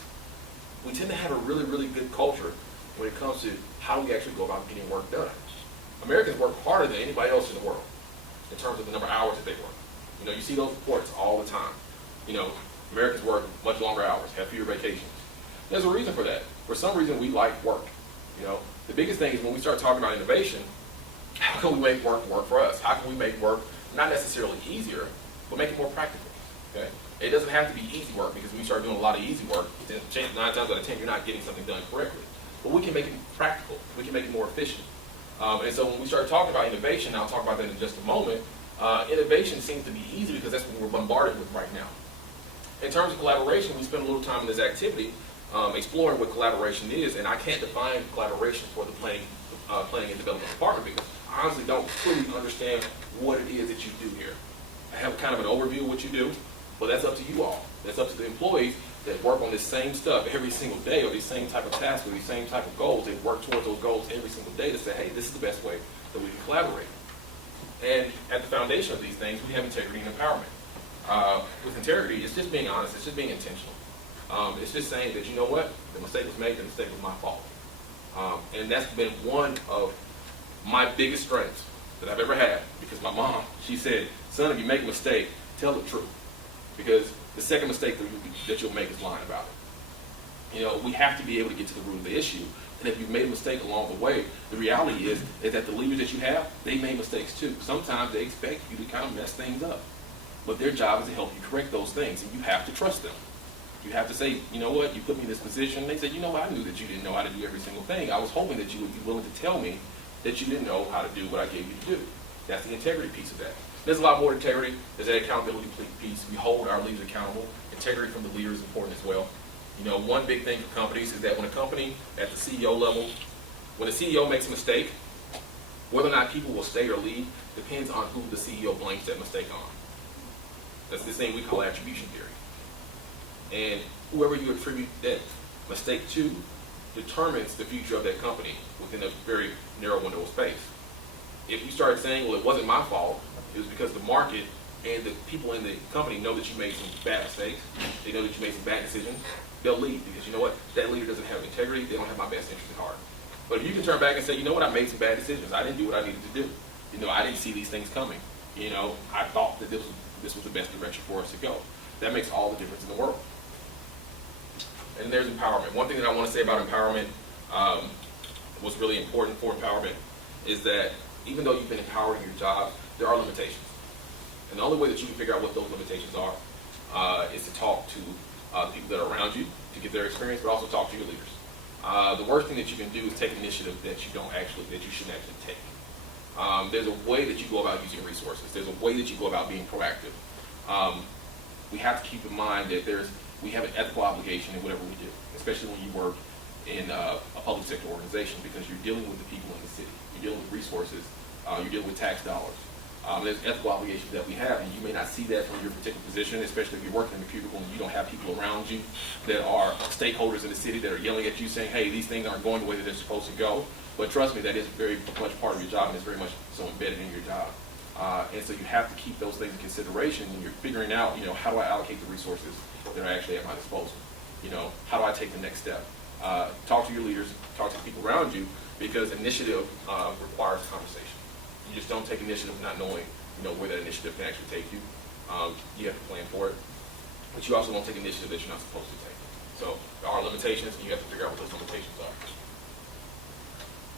We tend to have a really, really good culture when it comes to how we actually go about getting work done. Americans work harder than anybody else in the world in terms of the number of hours that they work. You know, you see those reports all the time. You know, Americans work much longer hours, have fewer vacations. There's a reason for that. For some reason, we like work. You know, the biggest thing is when we start talking about innovation, how can we make work for us? How can we make work not necessarily easier, but make it more practical? Okay? It doesn't have to be easy work, because when you start doing a lot of easy work, then 9 times out of 10 you're not getting something done correctly. But we can make it practical. We can make it more efficient. And so when we start talking about innovation, and I'll talk about that in just a moment, innovation seems to be easy because that's what we're bombarded with right now. In terms of collaboration, we spend a little time in this activity exploring what collaboration is, and I can't define collaboration for the planning and development department because I honestly don't fully understand what it is that you do here. I have kind of an overview of what you do, but that's up to you all. That's up to the employees that work on this same stuff every single day, or these same type of tasks, or these same type of goals. They work towards those goals every single day to say, hey, this is the best way that we can collaborate. And at the foundation of these things, we have integrity and empowerment. With integrity, it's just being honest. It's just being intentional. It's just saying that, you know what, the mistake was made, the mistake was my fault. And that's been one of my biggest strengths that I've ever had, because my mom, she said, son, if you make a mistake, tell the truth. Because the second mistake that you'll make is lying about it. You know, we have to be able to get to the root of the issue. And if you've made a mistake along the way, the reality is that the leaders that you have, they made mistakes too. Sometimes they expect you to kind of mess things up. But their job is to help you correct those things, and you have to trust them. You have to say, you know what, you put me in this position. They said, you know what, I knew that you didn't know how to do every single thing. I was hoping that you would be willing to tell me that you didn't know how to do what I gave you to do. That's the integrity piece of that. There's a lot more integrity. There's that accountability piece. We hold our leaders accountable. Integrity from the leader is important as well. You know, one big thing for companies is that when a company at the CEO level, when the CEO makes a mistake, whether or not people will stay or leave depends on who the CEO blames that mistake on. That's this thing we call attribution theory. And whoever you attribute that mistake to determines the future of that company within a very narrow window of space. If you start saying, well, it wasn't my fault, it was because the market and the people in the company know that you made some bad mistakes, they know that you made some bad decisions, they'll leave because you know what? That leader doesn't have integrity, they don't have my best interest at heart. But if you can turn back and say, you know what, I made some bad decisions, I didn't do what I needed to do. You know, I didn't see these things coming. You know, I thought that this was the best direction for us to go. That makes all the difference in the world. And there's empowerment. One thing that I want to say about empowerment, what's really important for empowerment, is that even though you've been empowered in your job, there are limitations. And the only way that you can figure out what those limitations are is to talk to the people that are around you, to get their experience, but also talk to your leaders. The worst thing that you can do is take initiative that you shouldn't actually take. There's a way that you go about using resources. There's a way that you go about being proactive. We have to keep in mind that we have an ethical obligation in whatever we do, especially when you work in a public sector organization, because you're dealing with the people in the city. You're dealing with resources. You're dealing with tax dollars. There's ethical obligations that we have, and you may not see that from your particular position, especially if you're working in a cubicle and you don't have people around you that are stakeholders in the city that are yelling at you saying, hey, these things aren't going the way that they're supposed to go. But trust me, that is very much part of your job, and it's very much so embedded in your job. And so you have to keep those things in consideration when you're figuring out, you know, how do I allocate the resources that are actually at my disposal? You know, how do I take the next step? Talk to your leaders, talk to the people around you, because initiative requires conversation. You just don't take initiative not knowing, you know, where that initiative can actually take you. You have to plan for it, but you also don't take initiative that you're not supposed to take. So there are limitations, and you have to figure out what those limitations are.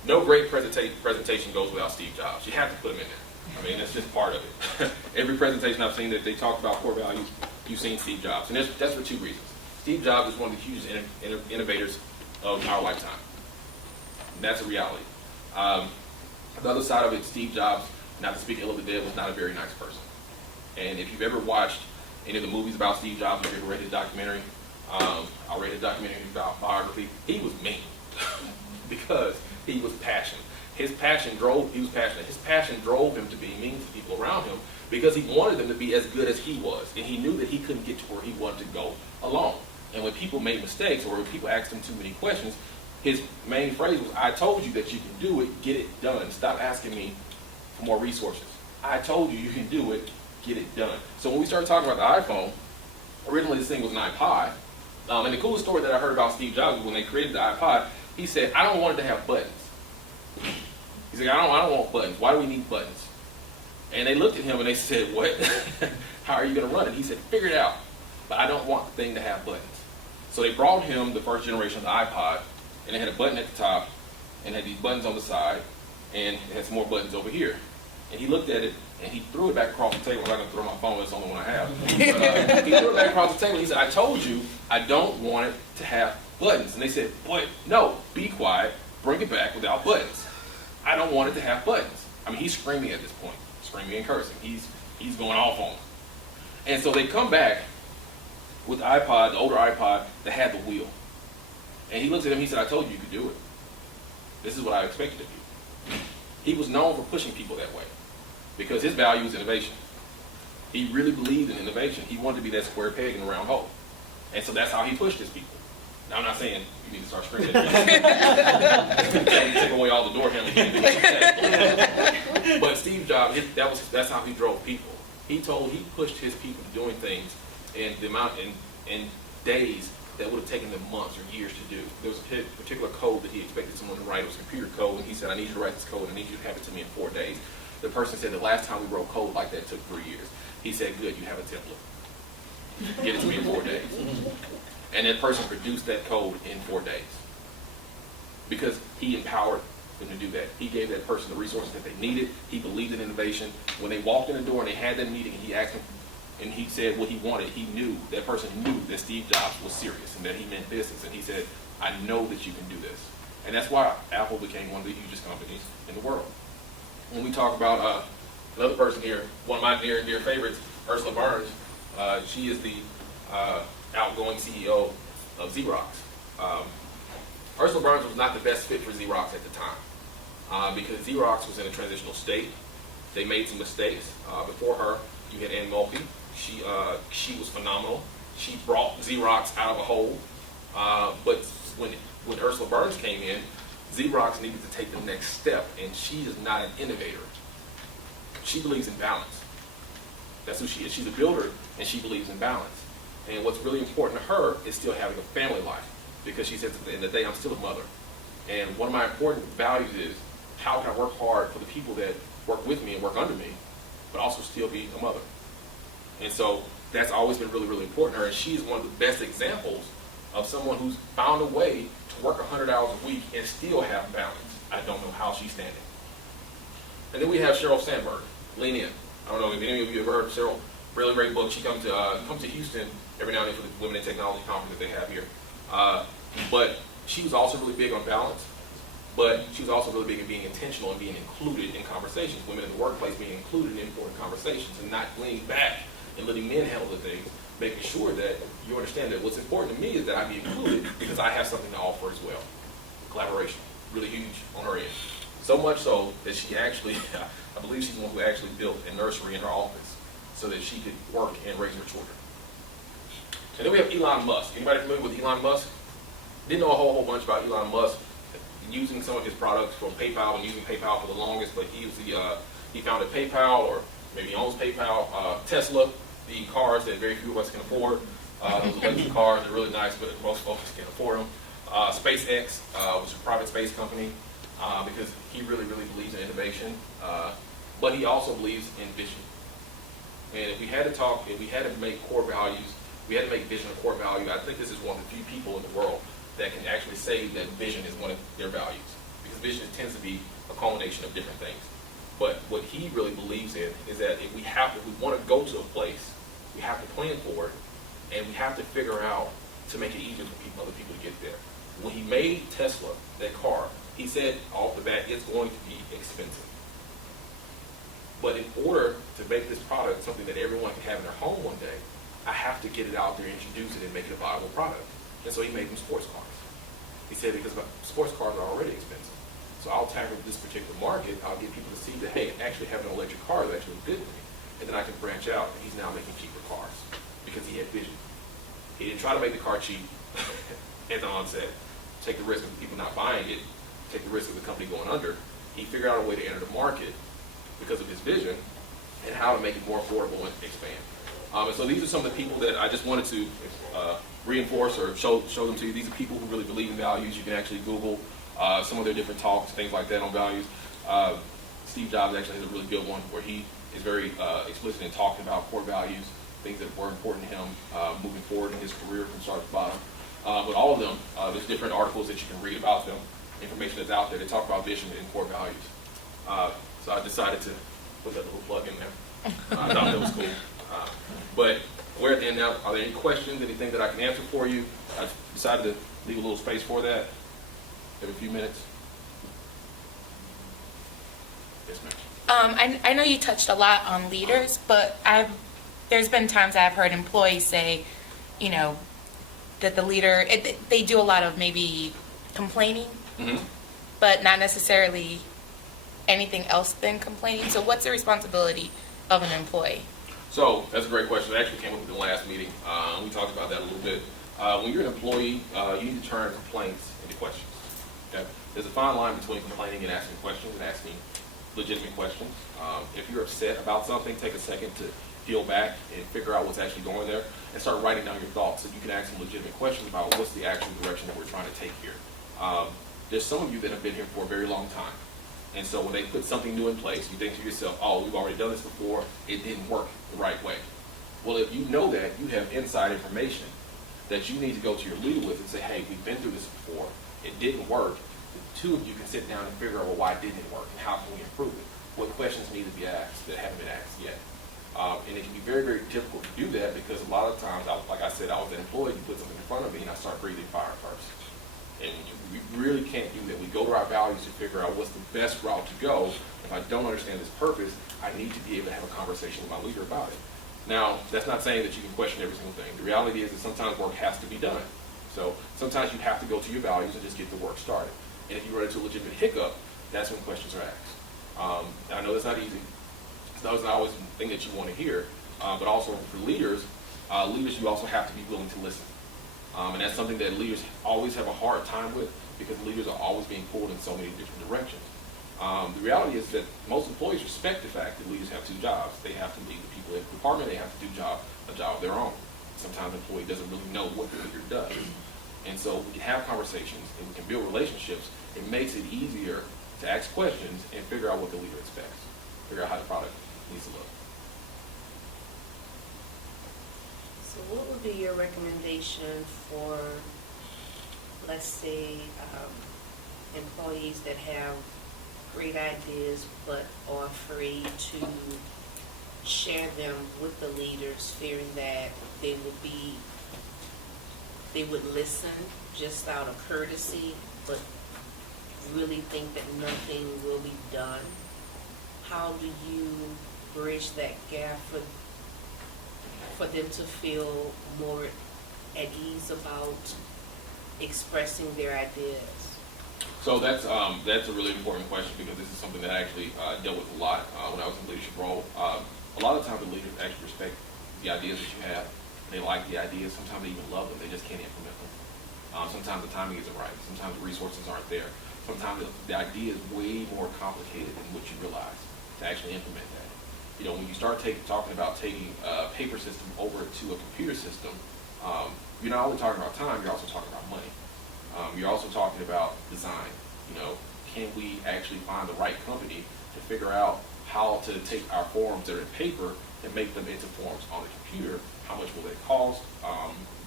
No great presentation goes without Steve Jobs. You have to put him in there. I mean, that's just part of it. Every presentation I've seen that they talk about core values, you've seen Steve Jobs. And that's for two reasons. Steve Jobs is one of the hugest innovators of our lifetime. And that's a reality. The other side of it, Steve Jobs, not to speak ill of the dead, was not a very nice person. And if you've ever watched any of the movies about Steve Jobs, if you've ever read his documentary, I read a documentary about biography, he was mean because he was passionate. He was passionate. His passion drove him to be mean to people around him because he wanted them to be as good as he was. And he knew that he couldn't get to where he wanted to go alone. And when people made mistakes or when people asked him too many questions, his main phrase was, I told you that you can do it, get it done. Stop asking me for more resources. I told you can do it, get it done. So when we started talking about the iPhone, originally this thing was an iPod. And the coolest story that I heard about Steve Jobs was when they created the iPod, he said, I don't want it to have buttons. He's like, I don't want buttons. Why do we need buttons? And they looked at him and they said, what? How are you going to run it? He said, figure it out. But I don't want the thing to have buttons. So they brought him the first generation of the iPod, and it had a button at the top, and had these buttons on the side, and it had some more buttons over here. And he looked at it, and he threw it back across the table. I'm not going to throw my phone, that's the only one I have. But, he threw it back across the table, and he said, I told you I don't want it to have buttons. And they said, what? No, be quiet, bring it back without buttons. I don't want it to have buttons. I mean, he's screaming at this point, screaming and cursing. He's going off on them. And so they come back with the iPod, the older iPod, that had the wheel. And he looks at him, he said, I told you you could do it. This is what I expected of you. He was known for pushing people that way because his value is innovation. He really believed in innovation. He wanted to be that square peg in a round hole. And so that's how he pushed his people. Now, I'm not saying you need to start screaming at me. Take away all the door handles. But Steve Jobs, that's how he drove people. He pushed his people to doing things in the amount in days that would have taken them months or years to do. There was a particular code that he expected someone to write. It was computer code, and he said, I need you to write this code, and I need you to have it to me in 4 days. The person said, the last time we wrote code like that took 3 years. He said, good, you have a template. Get it to me in 4 days. And that person produced that code in 4 days. Because he empowered them to do that. He gave that person the resources that they needed. He believed in innovation. When they walked in the door and they had that meeting, and he asked them, and he said what he wanted, that person knew that Steve Jobs was serious and that he meant business. And he said, I know that you can do this. And that's why Apple became one of the hugest companies in the world. When we talk about another person here, one of my near and dear favorites, Ursula Burns, she is the outgoing CEO of Xerox. Ursula Burns was not the best fit for Xerox at the time because Xerox was in a transitional state. They made some mistakes. Before her, you had Ann Mulkey. She was phenomenal. She brought Xerox out of a hole. But when Ursula Burns came in, Xerox needed to take the next step, and she is not an innovator. She believes in balance. That's who she is. She's a builder, and she believes in balance. And what's really important to her is still having a family life, because she says at the end of the day, I'm still a mother. And one of my important values is, how can I work hard for the people that work with me and work under me, but also still be a mother? And so that's always been really, really important to her, and she's one of the best examples of someone who's found a way to work 100 hours a week and still have balance. I don't know how she's standing. And then we have Sheryl Sandberg, Lean In. I don't know if any of you ever heard of Sheryl. Really great book. She comes to Houston every now and then for the Women in Technology conference that they have here. But she was also really big on balance, but she was also really big in being intentional and being included in conversations. Women in the workplace being included in important conversations and not leaning back and letting men handle the things, making sure that you understand that what's important to me is that I be included because I have something to offer as well. Collaboration, really huge on her end. So much so that she actually, I believe she's the one who actually built a nursery in her office so that she could work and raise her children. And then we have Elon Musk. Anybody familiar with Elon Musk? Didn't know a whole bunch about Elon Musk, using some of his products from PayPal and using PayPal for the longest, but he founded PayPal, or maybe he owns PayPal. Tesla, the cars that very few of us can afford. Those electric cars are really nice, but most folks can't afford them. SpaceX, which is a private space company, because he really, really believes in innovation, but he also believes in vision. And if we had to make core values, we had to make vision a core value. I think this is one of the few people in the world that can actually say that vision is one of their values, because vision tends to be a culmination of different things. But what he really believes in is that if we want to go to a place, we have to plan for it, and we have to figure out to make it easier for other people to get there. When he made Tesla, that car, he said off the bat, it's going to be expensive. But in order to make this product something that everyone can have in their home one day, I have to get it out there, introduce it, and make it a viable product. And so he made them sports cars. He said, because sports cars are already expensive, so I'll tackle this particular market. I'll get people to see that, hey, actually having an electric car is actually a good thing. And then I can branch out, and he's now making cheaper cars because he had vision. He didn't try to make the car cheap at the onset. take the risk of people not buying it, take the risk of the company going under. He figured out a way to enter the market because of his vision and how to make it more affordable and expand. And so these are some of the people that I just wanted to reinforce or show them to you. These are people who really believe in values. You can actually Google some of their different talks, things like that on values. Steve Jobs actually has a really good one where he is very explicit in talking about core values, things that were important to him moving forward in his career from start to bottom. But all of them, there's different articles that you can read about them, information that's out there. They talk about vision and core values. So I decided to put that little plug in there. I thought that was cool. But we're at the end now. Are there any questions, anything that I can answer for you? I decided to leave a little space for that. Every few minutes. Yes, ma'am. I know you touched a lot on leaders, but there's been times I've heard employees say, you know, that the leader, they do a lot of maybe complaining, but not necessarily anything else than complaining. So what's the responsibility of an employee? So that's a great question. It actually came up in the last meeting. We talked about that a little bit. When you're an employee, you need to turn complaints into questions. Okay? There's a fine line between complaining and asking questions and asking legitimate questions. If you're upset about something, take a second to peel back and figure out what's actually going there and start writing down your thoughts so you can ask some legitimate questions about what's the actual direction that we're trying to take here. There's some of you that have been here for a very long time. And so when they put something new in place, you think to yourself, oh, we've already done this before, it didn't work the right way. Well, if you know that, you have inside information that you need to go to your leader with and say, hey, we've been through this before, it didn't work. The two of you can sit down and figure out, well, why didn't it work and how can we improve it? What questions need to be asked that haven't been asked yet? And it can be very, very difficult to do that because a lot of times, like I said, I was an employee, you put something in front of me and I start breathing fire first. And we really can't do that. We go to our values to figure out what's the best route to go. If I don't understand this purpose, I need to be able to have a conversation with my leader about it. Now, that's not saying that you can question every single thing. The reality is that sometimes work has to be done. So sometimes you have to go to your values and just get the work started. And if you run into a legitimate hiccup, that's when questions are asked. I know that's not easy. It's not always the thing that you want to hear. But also for leaders, you also have to be willing to listen. And that's something that leaders always have a hard time with because leaders are always being pulled in so many different directions. The reality is that most employees respect the fact that leaders have two jobs. They have to lead the people in the department. They have to do a job of their own. Sometimes an employee doesn't really know what the leader does. And so we can have conversations and we can build relationships. It makes it easier to ask questions and figure out what the leader expects. Figure out how the product needs to look. So what would be your recommendation for, let's say, employees that have great ideas but are afraid to share them with the leaders, fearing that they would listen just out of courtesy, but really think that nothing will be done? How do you bridge that gap for them to feel more at ease about expressing their ideas? So that's a really important question because this is something that I actually dealt with a lot when I was in a leadership role. A lot of times the leaders actually respect the ideas that you have. They like the ideas. Sometimes they even love them. They just can't implement them. Sometimes the timing isn't right. Sometimes the resources aren't there. Sometimes the idea is way more complicated than what you realize to actually implement that. You know, when you start talking about taking a paper system over to a computer system, you're not only talking about time, you're also talking about money. You're also talking about design. You know, can we actually find the right company to figure out how to take our forms that are in paper and make them into forms on the computer? How much will that cost?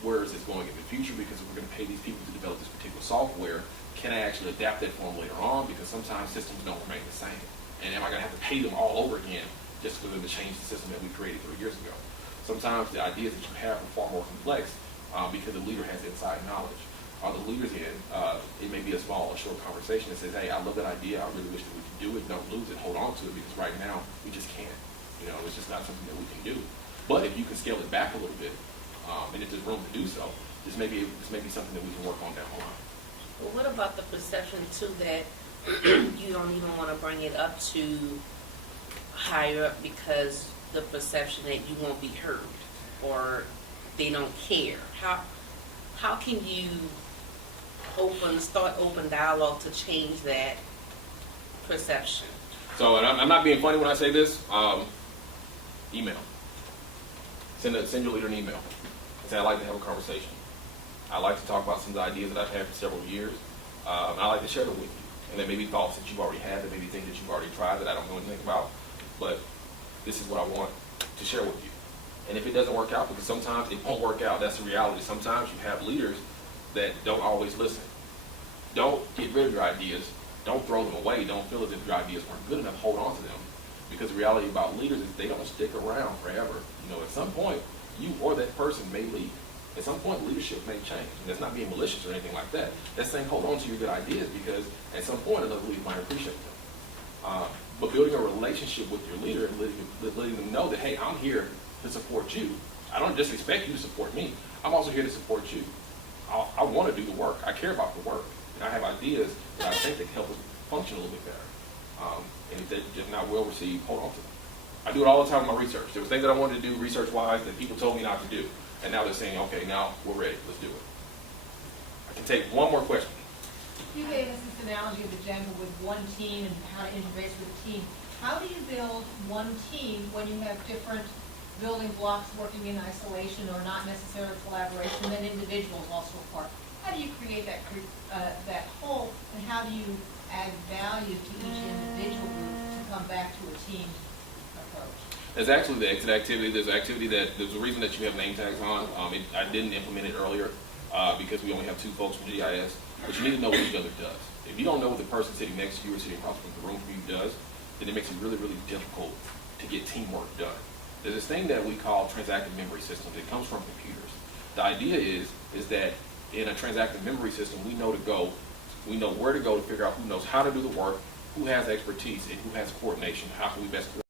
Where is this going in the future? Because if we're going to pay these people to develop this particular software, can I actually adapt that form later on? Because sometimes systems don't remain the same. And am I going to have to pay them all over again just for them to change the system that we created 3 years ago? Sometimes the ideas that you have are far more complex because the leader has inside knowledge. Are the leaders in, it may be a short conversation that says, hey, I love that idea. I really wish that we could do it. Don't lose it. Hold on to it because right now we just can't. You know, it's just not something that we can do. But if you can scale it back a little bit, and if there's room to do so, this may be something that we can work on down the line. Well, what about the perception too that you don't even want to bring it up to higher up because the perception that you won't be heard or they don't care? How can you start open dialogue to change that perception. So, and I'm not being funny when I say this, email. Send your leader an email. Say, I'd like to have a conversation. I like to talk about some of the ideas that I've had for several years. And I like to share them with you. And there may be thoughts that you've already had, there may be things that you've already tried that I don't know anything about. But this is what I want to share with you. And if it doesn't work out, because sometimes it won't work out, that's the reality. Sometimes you have leaders that don't always listen. Don't get rid of your ideas. Don't throw them away. Don't feel as if your ideas weren't good enough. Hold on to them. Because the reality about leaders is they don't stick around forever. You know, at some point, you or that person may leave. At some point, leadership may change. And that's not being malicious or anything like that. That's saying hold on to your good ideas because at some point, another leader might appreciate them. But building a relationship with your leader and letting them know that, hey, I'm here to support you. I don't just expect you to support me. I'm also here to support you. I want to do the work. I care about the work. And I have ideas that I think that can help us function a little bit better. And if they're just not well received, hold on to them. I do it all the time in my research. There was things that I wanted to do research-wise that people told me not to do. And now they're saying, okay, now we're ready. Let's do it. I can take one more question. You gave us this analogy of the Jenga with one team and how it integrates with a team. How do you build one team when you have different building blocks working in isolation or not necessarily collaboration, then individuals also apart? How do you create that whole, and how do you add value to each individual group to come back to a team approach? There's actually the exit activity. There's a reason that you have name tags on. I didn't implement it earlier because we only have 2 folks from GIS. But you need to know what each other does. If you don't know what the person sitting next to you or sitting across from the room from you does, then it makes it really, really difficult to get teamwork done. There's this thing that we call transactive memory systems. It comes from computers. The idea is that in a transactive memory system, we know where to go to figure out who knows how to do the work, who has expertise, and who has coordination. How can we best